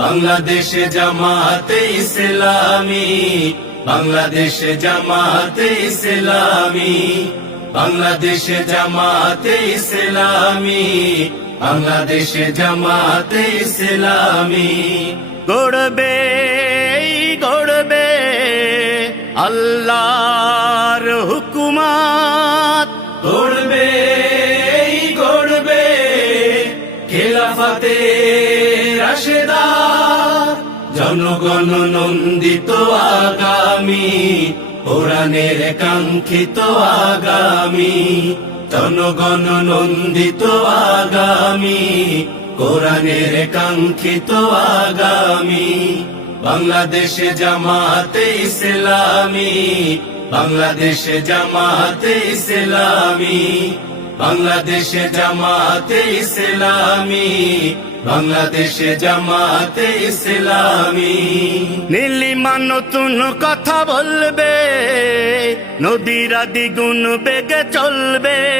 বাংলাদেশে জামাতে ইসলামী, বাংলাদেশে জামাতে ইসলামী, বাংলাদেশে জামাতে ইসলামী, বাংলাদেশে জামাতে ইসলামী। গড়বে গড়বে আল্লাহর হুকুমত, গড়বে গড়বে খেলাফতে রাশেদা, জনগণ নন্দিত আগামী, কোরআনের কাঙ্ক্ষিত আগামী, জনগণ নন্দিত আগামী, কোরআনের কাঙ্ক্ষিত আগামী। বাংলাদেশে জামাতে ইসলামী, বাংলাদেশে জামাতে ইসলামী, বাংলাদেশে জামাতে ইসলামী, বাংলাদেশে জামাতে ইসলামী। নীলিমা নতুন কথা বলবে, নদীরা দ্বিগুণ বেগে চলবে।